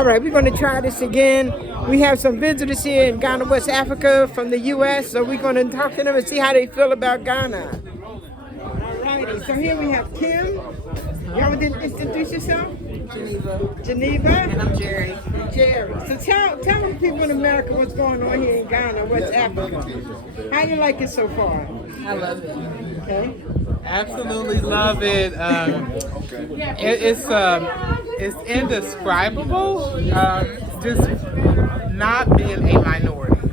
All right, we're going to try this again. We have some visitors here in Ghana, West Africa from the U.S., so we're going to talk to them and see how they feel about Ghana. All righty, so here we have Kim. Y'all want to introduce yourself? Geneva. And I'm Jerry. Jerry. So tell the people in America what's going on here in Ghana, West Africa. How you like it so far? I love it. Okay. Absolutely love it. It's indescribable. Just not being a minority.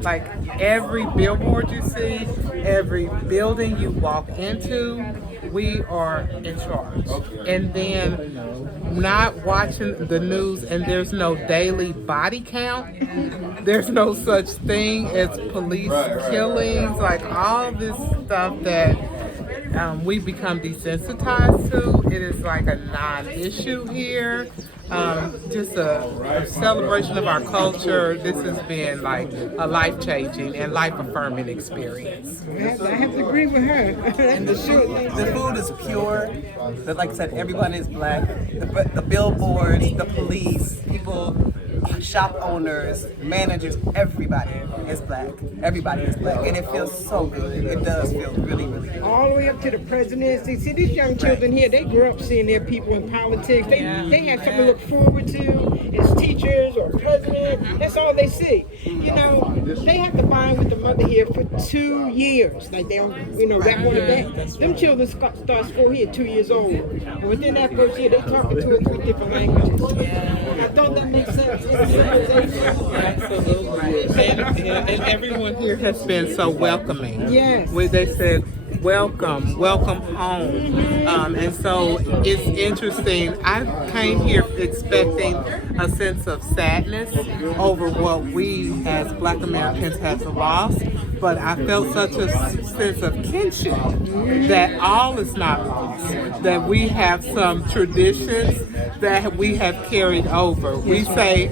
Like every billboard you see, every building you walk into, we are in charge. And then not watching the news, and there's no daily body count. There's no such thing as police killings, like all this stuff that we become desensitized to. It is like a non-issue here. Just a celebration of our culture. This has been like a life-changing and life-affirming experience. I have to agree with her. And the food is pure. Like I said, everyone is black. The billboards, the police, people, shop owners, managers, everybody is black. Everybody is black. And it feels so good. It does feel really, really good. All the way up to the presidency. See, these young children here, they grew up seeing their people in politics. They have something to look forward to as teachers or president. That's all they see. You know, they have to bind with the mother here for 2 years. Like they don't, rap on the back. Them children start school here 2 years old. And within that first year, they talk in 2 or 3 different languages. I thought that makes sense. Absolutely. And everyone here has been so welcoming. Yes. Where they said, welcome home. And so it's interesting. I came here expecting a sense of sadness over what we as Black Americans have lost, but I felt such a sense of kinship that all is not lost, that we have some traditions that we have carried over. We say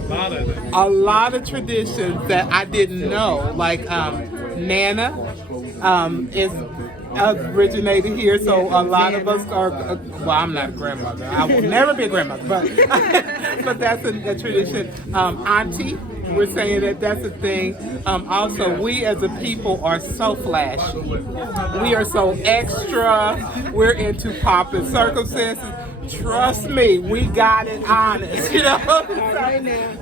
a lot of traditions that I didn't know, like Nana is originated here, so a lot of us are, well, I'm not a grandmother. I will never be a grandmother, but that's a tradition. Auntie, we're saying that's a thing. Also, we as a people are so flashy. We are so extra. We're into pomp and circumstances. Trust me, we got it honest,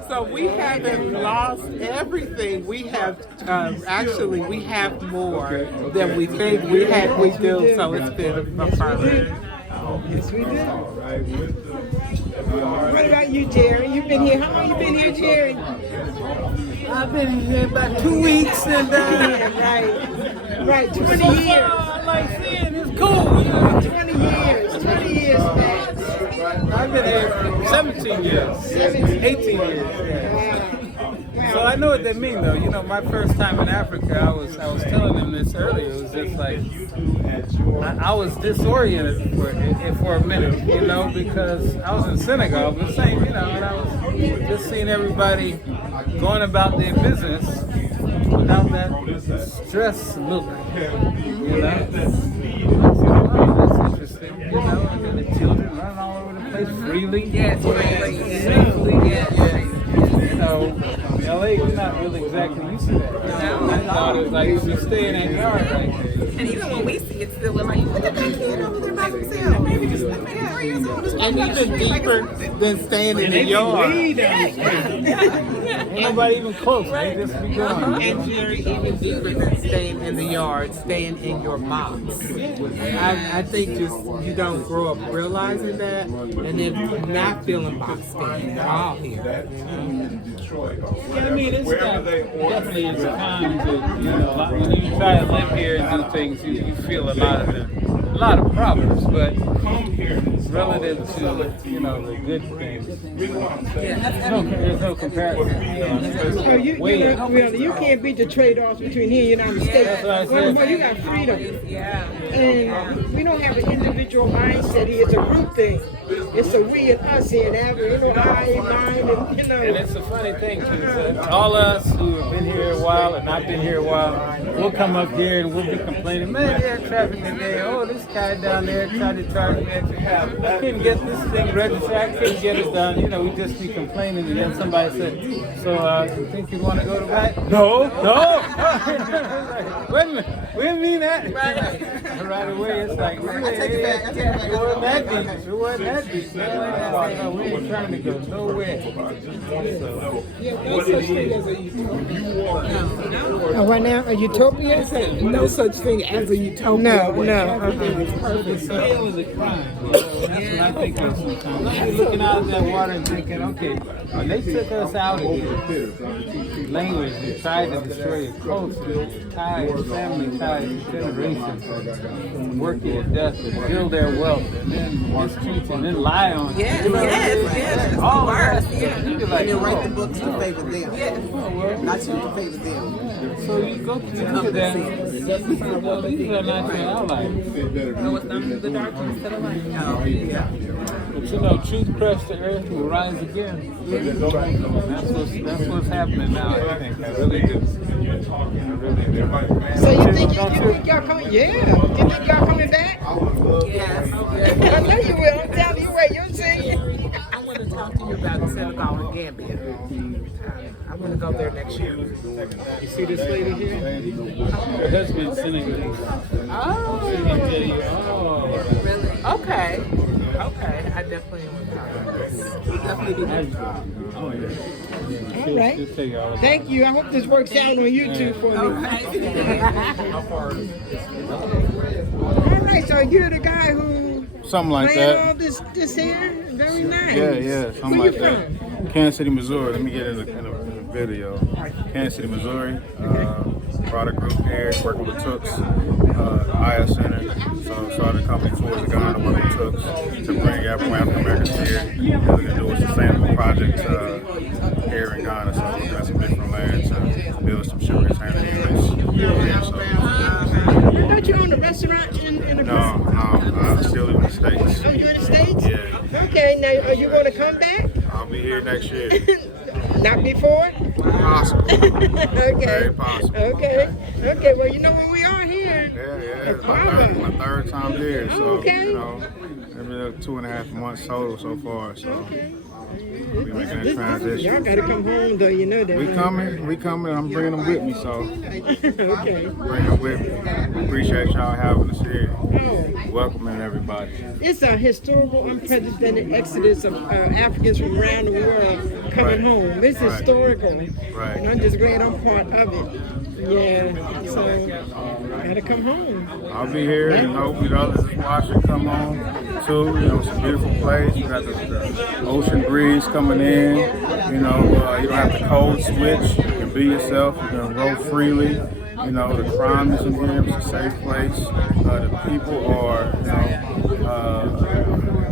So we haven't lost everything. We have actually we have more than we think we do. So it's been affirming. Yes, we do. What about you, Jerry? You've been here. How long you been here, Jerry? I've been here about 2 weeks and right, 20 years. I like seeing it's cool. 20 years back. I've been here 17 years, 18 years. So I know what they mean, though. My first time in Africa, I was telling them this earlier. It was just like I was disoriented for a minute, because I was in Senegal, but saying, and I was just seeing everybody going about their business without that stress look, That's interesting, and then the children running all over the place freely. Yes, safely. Yes. So, LA, we're not really exactly used to that. I thought it was like you stay in that yard right there. And even when we see it still, we're like, look at that kid over there by himself. Maybe just like 3 years old. And even deeper than staying in the yard. Ain't nobody even close. They just be going. And Jerry, even deeper than staying in the yard, staying in your box. I think just you don't grow up realizing that, and then not feeling boxed in at all here. Yeah, I mean, it's definitely it's time to, when you try to live here and do things, you feel a lot of problems, but relative to, the good things, there's no comparison. So you can't beat the trade-offs between here and the United States. That's what I said. Well, you got freedom. Yeah. And we don't have an individual mindset here. It's a group thing. It's a we and us here in Africa. You know, I, mine, and you know. And it's a funny thing too, is that all us who have been here a while and not been here a while, we'll come up here and we'll be complaining, man, there's traffic today. Oh, this guy down there tried to charge me extra. I couldn't get this thing registered. I couldn't get it done. You know, we just be complaining, and then somebody said, so you think you want to go to back? No. Wait a minute. We didn't mean that. Right away, it's like, it wasn't that deep. It wasn't that deep. No, we ain't trying to go nowhere. No such thing as a utopia. Right now, a utopia? No such thing as a utopia. No. Everything is perfect. Scale of the crime. That's what I think of sometimes. I'll be looking out of that water and thinking, okay, when they took us out of here, language, and tried to destroy your culture, ties, family ties, generations, working to death to build their wealth, and then mistreat and then lie on you. Yes. All Worse. that. Yeah. You be And like, then write the oh. books to favor them. Not you to favor them. So you go to them, well, these are not your allies. No, it's not the dark ones that are like, oh, yeah. But you know, truth crushed the earth will rise again. That's what's happening now, I think. I really do. I really do. So you think y'all coming? Yeah. You think y'all coming back? Yes. I know you will. I'm telling you what you'll see. I want to talk to you about Senegal and Gambia. I'm going to go there next year. You see this lady here? Her husband's Senegalese. Oh, She can tell you, oh. okay. I definitely want to talk about this. All right. She'll tell you all about it. Thank you. I hope this works out on YouTube for me. All right. So you're the guy who Something like planned that. all this here? Very nice. Yeah, something Where like you that. from? Kansas City, Missouri. Let me get in a video. Kansas City, Missouri. Brought a group here, working with Tooks, IS Center. So started a company towards Ghana, working with Tooks to bring African Americans here. And we're gonna do a sustainable project here in Ghana. So we're got some different lands to build some sugar container units. Yeah, so. I thought you owned a restaurant in the No, I still live in the States. Oh, you in the States? Yeah. Okay, now are you going to come back? I'll be here next year. Not before? Possible. Okay. Very possible. Okay, well, you know where we are here. Yeah. It's my third time here, so, Okay. you know, every 2.5 months total so far, so Okay. we'll be making that Y'all transition. got to come home, though, you know that. We coming, I'm bringing them with me, so Okay. bring them with me. We appreciate y'all having us here. Oh, Welcoming everybody. it's a historical, unprecedented exodus of Africans from around the world coming Right. home. It's Right. historical. Right. And I'm just glad I'm part of it. Yeah, so gotta come home. I'll be here and hopefully the others is watching come on too. You know, it's a beautiful place. You got the ocean breeze coming in. You know, you don't have to code switch. You can be yourself. You can roll freely. You know, the crime isn't here. It's a safe place. The people are,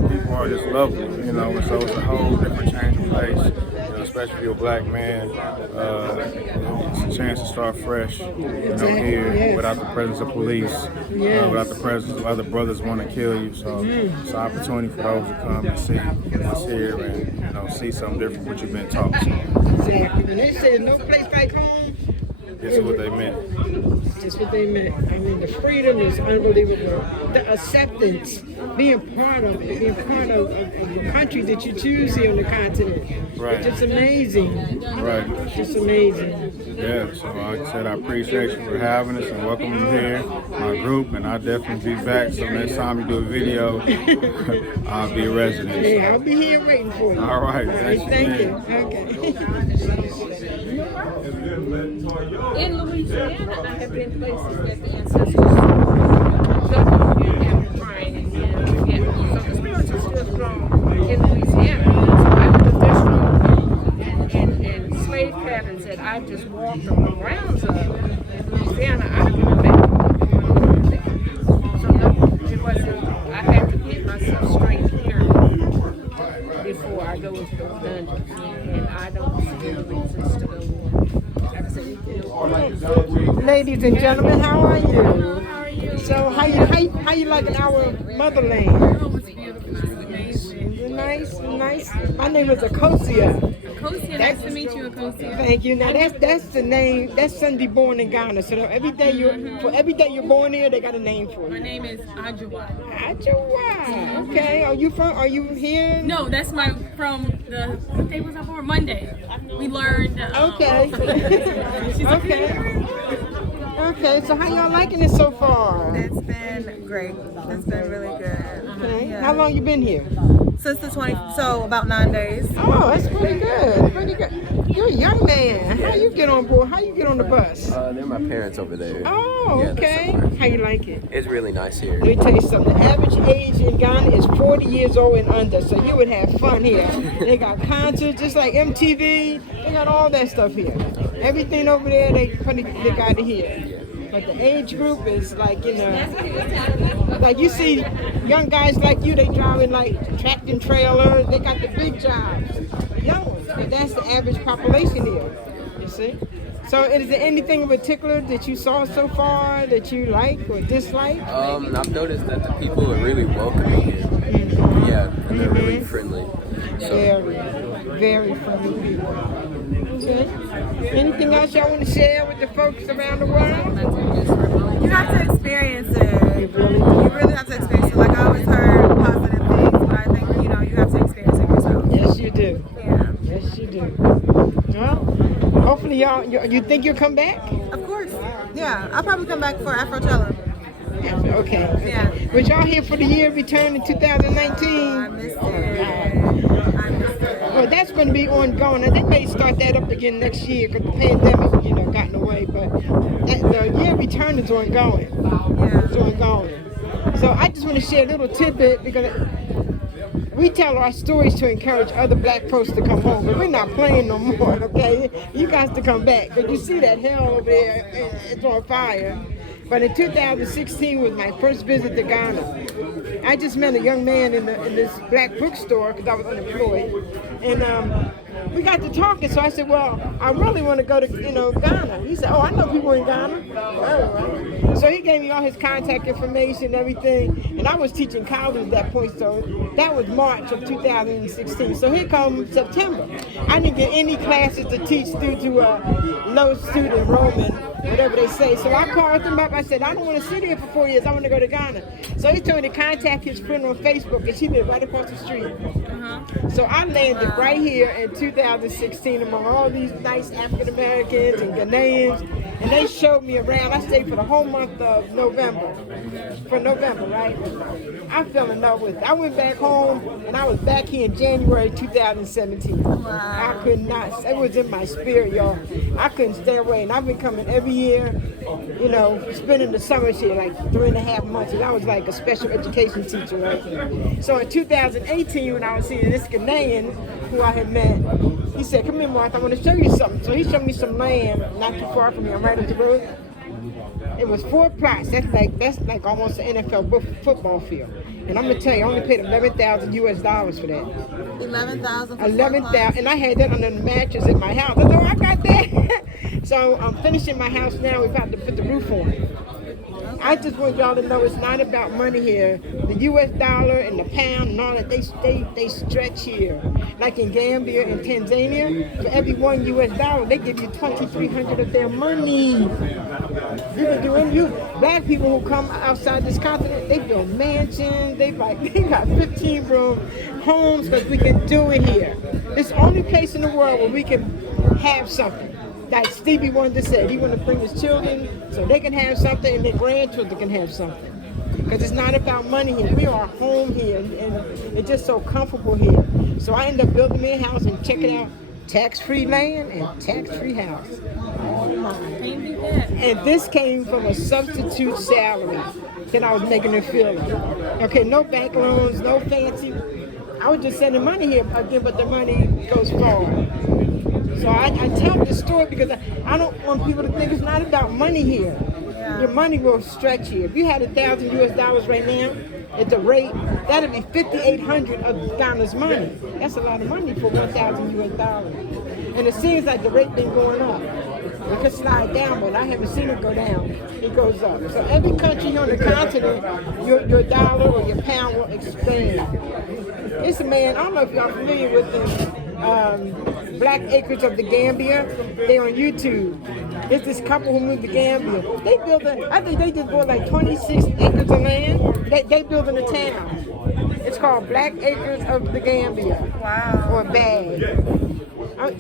people are just lovely. You know, and so it's a whole different change of place. You know, especially if you're a black man, it's a chance to start fresh. You know, here without the presence of police, without the presence of other brothers want to kill you. So it's an opportunity for those to come and see what's here and see something different what you've been taught. So Exactly. When they said no place like home, this is what they meant. that's what they meant. I mean, the freedom is unbelievable. The acceptance, being part of it, being part of the country that you choose here on the continent. Right. It's just amazing. Right. It's just amazing. Yeah, so like I said, I appreciate you for having us and welcoming me here, my group, and I'll definitely be back. So next time you do a video, I'll be a resident. Hey, I'll be here waiting for you. All right, Thank you. Okay. In Louisiana, I have been places that the ancestors and crying and so the spirits are still strong in Louisiana. So I was there strong and slave cabins that I just walked on the grounds of Louisiana. I went back. So no, it wasn't. I had to get myself straight here before I go into those dungeons, and I don't see any reasons to go in. Like I said, Ladies and gentlemen, how are you? how are you? So how you liking our motherland? Oh, it's beautiful. It's amazing. Nice. My name is Akosia. Akosia, nice to meet you, Akosia. Thank you. Now that's the name. That's Sunday born in Ghana. So every day you're born here, they got a name for My you. name is Ajawa. Ajawa. Okay. Are you here? No, that's from what day was that for? Monday. We learned. Okay. Okay. So how y'all liking it so far? It's been great. It's been really good. Okay. Yeah. How long you been here? Since the 20th, so about 9 days. Oh, that's pretty good. Pretty good. You're a young man. How you get on board? How you get on the bus? They're my parents over there. Oh, Yeah, okay. that's How you like it? It's really nice here. Let me tell you something. The average age in Ghana is 40 years old and under, so you would have fun here. They got concerts, just like MTV. They got all that stuff here. Everything over there, they got it here. But the age group is like, like you see young guys like you, they driving like tractor trailers. They got the big jobs. Young ones. But that's the average population here. You see? So is there anything in particular that you saw so far that you like or dislike? I've noticed that the people are really welcoming here. Yeah, and they're really friendly. So, Very friendly people. Okay. Anything else y'all want to share with the folks around the world? You have to experience it. You really have to experience it. Like I always heard positive things, but I think you have to experience it yourself. Yes, you do. Yeah. Yes, you do. Well, hopefully you think you'll come back? Of course. Yeah. I'll probably come back for Afrochella. Okay. Yeah. Was y'all here for the year return in 2019? I missed it. Well, that's going to be ongoing. And they may start that up again next year because the pandemic, got in the way. But the year return is ongoing. Yeah. It's ongoing. So I just want to share a little tidbit because we tell our stories to encourage other black folks to come home. But we're not playing no more, okay? You guys to come back. Because you see that hell over there, and it's on fire. But in 2016 was my first visit to Ghana. I just met a young man in this black bookstore because I was unemployed, and we got to talking. So I said, "Well, I really want to go to Ghana." He said, "Oh, I know people in Ghana." Oh. So he gave me all his contact information and everything, and I was teaching college at that point. So that was March of 2016. So here comes September. I didn't get any classes to teach due to low student enrollment, whatever they say. So I called him up. I said, "I don't want to sit here for 4 years. I want to go to Ghana." So he told me to contact his friend on Facebook, and she lived right across the street. So I landed right here in 2016 among all these nice African Americans and Ghanaians, and they showed me around. I stayed for the whole month of November. For November, right? I fell in love with it. I went back home, and I was back here in January 2017. I could not. It was in my spirit, y'all. I couldn't stay away, and I've been coming every year. Spending the summers here, like 3.5 months. And I was like a special education teacher, right? So in 2018, when I was seeing this Ghanaian who I had met, he said, "Come here, Martha, I want to show you something." So he showed me some land not too far from here. I'm right up the road. It was 4 plots. That's like almost an NFL football field. And I'm gonna tell you, I only paid $11,000 for that. 11,000. 11,000, and I had that under the mattress in my house. I thought, I got that. So I'm finishing my house now. We're about to put the roof on it. I just want y'all to know it's not about money here. The U.S. dollar and the pound and all that, they stretch here. Like in Gambia and Tanzania, for every $1 US, they give you 2,300 of their money. Black people who come outside this continent, they build mansions. They got 15-room homes because we can do it here. It's the only place in the world where we can have something. Like Stevie Wonder said, he wanted to bring his children so they can have something and their grandchildren can have something. Because it's not about money here. We are home here and it's just so comfortable here. So I ended up building me a house and check it out. Tax-free land and tax-free house. And this came from a substitute salary that I was making it feel like. Okay, no bank loans, no fancy. I was just sending money here again, but the money goes forward. So I tell this story because I don't want people to think it's not about money here. Your money will stretch here. If you had $1,000 US right now, at the rate, that'd be 5,800 of Ghana's money. That's a lot of money for $1,000 US. And it seems like the rate been going up. It can slide down, but I haven't seen it go down. It goes up. So every country on the continent, your dollar or your pound will expand. It's a man, I don't know if y'all familiar with the Black Acres of the Gambia. They're on YouTube. It's this couple who moved to Gambia. They built I think they just bought like 26 acres of land. They building a town. It's called Black Acres of the Gambia. Wow. Or BAG.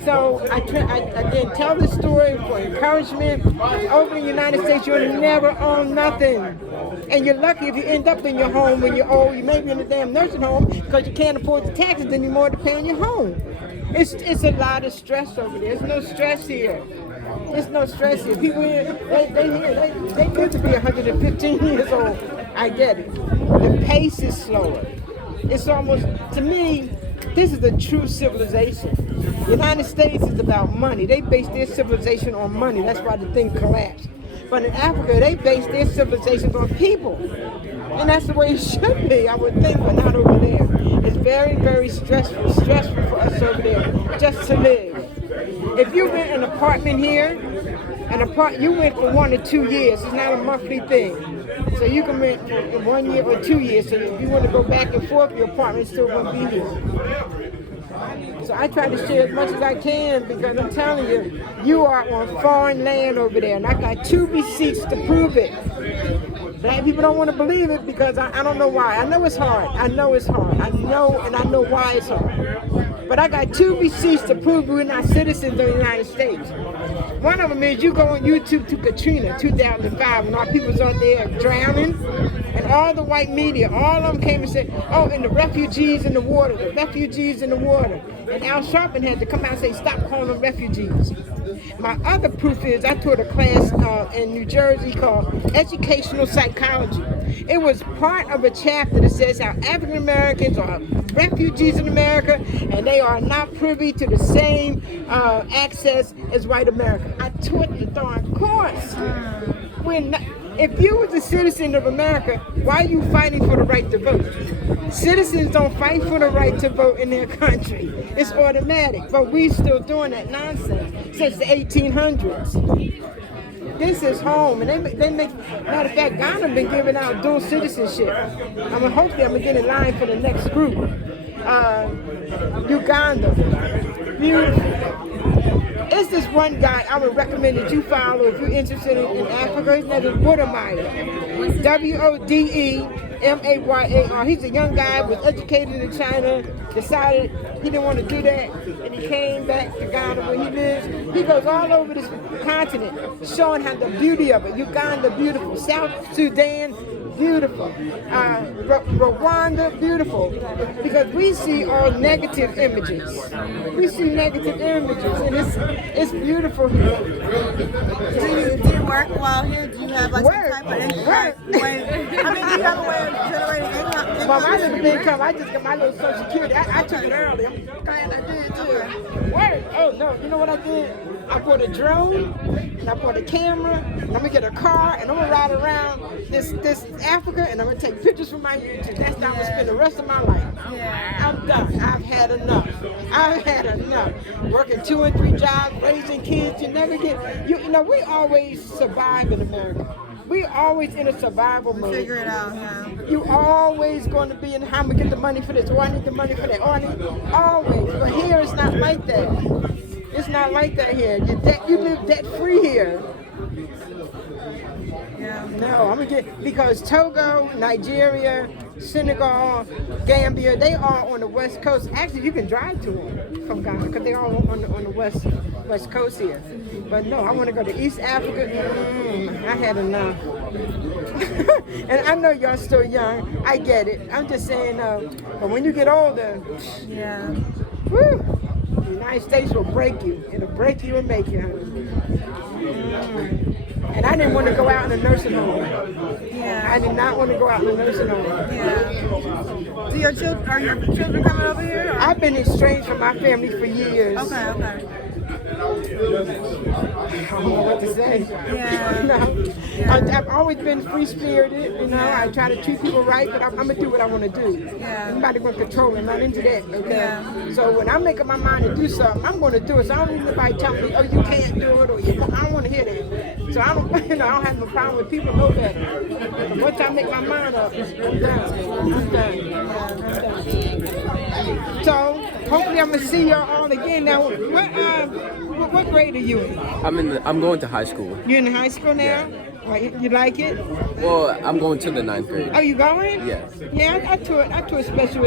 So I again tell the story for encouragement. Over in the United States, you'll never own nothing. And you're lucky if you end up in your home when you're old. You may be in a damn nursing home because you can't afford the taxes anymore to pay on your home. It's a lot of stress over there. There's no stress here. There's no stress here. People here, they live to be 115 years old. I get it. The pace is slower. It's almost, to me, this is a true civilization. The United States is about money. They base their civilization on money. That's why the thing collapsed. But in Africa, they base their civilization on people. And that's the way it should be, I would think, but not over there. It's very, very stressful for us over there, just to live. If you rent an apartment here, you rent for 1 or 2 years. It's not a monthly thing. So you can rent for 1 year or 2 years. So if you want to go back and forth, your apartment still won't be here. So I try to share as much as I can because I'm telling you, you are on foreign land over there. And I got 2 receipts to prove it. Black people don't want to believe it because I don't know why. I know it's hard. I know it's hard. I know why it's hard. But I got 2 receipts to prove we're not citizens of the United States. One of them is you go on YouTube to Katrina, 2005, when our people was on there drowning, and all the white media, all of them came and said, oh, and the refugees in the water, the refugees in the water. And Al Sharpton had to come out and say, stop calling them refugees. My other proof is I taught a class in New Jersey called Educational Psychology. It was part of a chapter that says how African Americans are refugees in America and they are not privy to the same access as white America. I taught the darn course. If you was a citizen of America, why are you fighting for the right to vote? Citizens don't fight for the right to vote in their country. It's automatic, but we still doing that nonsense since the 1800s. This is home, and they make, matter of fact, Ghana been giving out dual citizenship. Hopefully I'm gonna get in line for the next group. Uganda, beautiful. It's this one guy I would recommend that you follow if you're interested in Africa. His name is Wodemayar. W-O-D-E-M-A-Y-A-R. He's a young guy, was educated in China, decided he didn't want to do that, and he came back to Ghana where he lives. He goes all over this continent, showing how the beauty of it. Uganda, beautiful. South Sudan, beautiful. Rwanda, beautiful. Because we see all negative images. We see negative images, and it's beautiful here. Do you work while here? Do you have like some type of income? Do you have a way of generating income? Well, my little income, I just got my little Social Security. I took it early. I'm glad I did too. Work? Oh no, you know what I did? I bought a drone, and I bought a camera, and I'm gonna get a car, and I'm gonna ride around this Africa, and I'm gonna take pictures from my YouTube. That's how I'm gonna spend the rest of my life. I'm done. I've had enough. I've had enough. Working 2 and 3 jobs, raising kids, you never get, you know, we always survive in America. We always in a survival mode. Figure it out, yeah. You always going to be in how I'm gonna get the money for this, or I need the money for that, or I need, always. But here it's not like that. It's not like that here. You live debt free here. Yeah. No, I'm gonna get, because Togo, Nigeria, Senegal, Gambia, they are on the west coast. Actually, you can drive to them from Ghana because they are on the west coast here. But no, I want to go to East Africa. I had enough. And I know y'all still young. I get it. I'm just saying, but when you get older, yeah, whew, the United States will break you. It'll break you and make you. And I didn't want to go out in a nursing home. yeah, I did not want to go out in a nursing home. yeah. Are your children coming over here? Or? I've been estranged from my family for years. Okay. don't know what to say. Yeah. You know? I've always been free-spirited, you know. I try to treat people right, but I'm going to do what I want to do. Yeah. Nobody going to control me. I'm not into that, okay? Yeah. So when I make up my mind to do something, I'm going to do it. So I don't need anybody telling me, oh, you can't do it, or I don't want to hear that. So I don't, you know, I don't have no problem with people know that. Once I make my mind up, I'm done. I'm done. So hopefully I'm gonna see you all again. Now, what grade are you in? I'm going to high school. You're in high school now? Right, you like it? Well, I'm going to the 9th grade. Oh, you going? Yes. Yeah, I taught special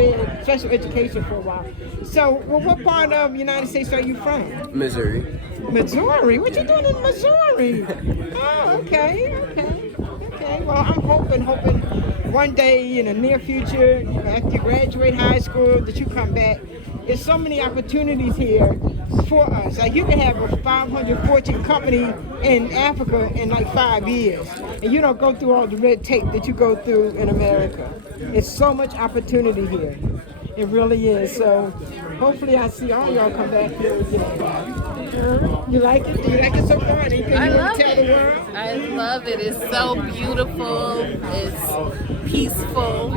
education for a while. So, well, what part of the United States are you from? Missouri. Missouri? What you doing in Missouri? Oh, okay. Well, I'm hoping one day in the near future, after you graduate high school, that you come back. There's so many opportunities here for us. Like you can have a 540 company in Africa in like 5 years, and you don't go through all the red tape that you go through in America. It's so much opportunity here. It really is. So hopefully I see all y'all come back here again. You like it? Do you like it so far? Anything you want to tell the world? I love it. It's so beautiful. It's peaceful.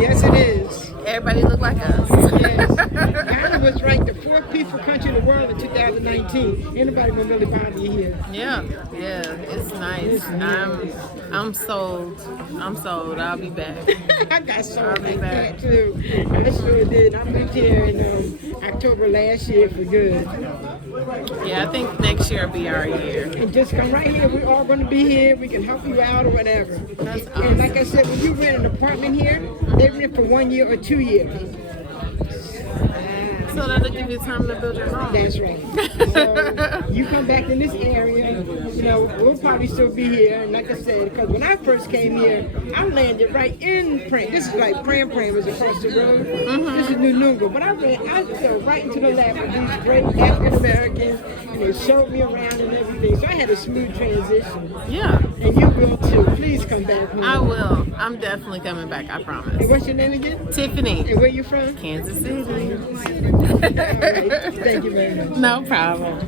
Yes, it is. Everybody look like us. Yes. Ghana was ranked the 4th peaceful country in the world in 2019. Anybody gonna really bother you here? Yeah, it's nice. I'm sold. I'll be back. I got sold like that too. I sure did. I moved here in October last year for good. Yeah, I think next year will be our year. And just come right here. We're all going to be here. We can help you out or whatever. That's awesome. And like I said, when you rent an apartment here, they rent for 1 year or 2 years. So that'll give you time to build your home. That's right. So you come back in this area, you know, we'll probably still be here. And like I said, because when I first came here, I landed right in Pram. This is like Pram was across the road. This is Ningo. But I fell right into the lap of these great African Americans, and they showed me around and everything. So I had a smooth transition. Yeah. And you will too. Please come back home. I will. I'm definitely coming back, I promise. And what's your name again? Tiffany. And where you from? Kansas City. All right. Thank you very much. No problem.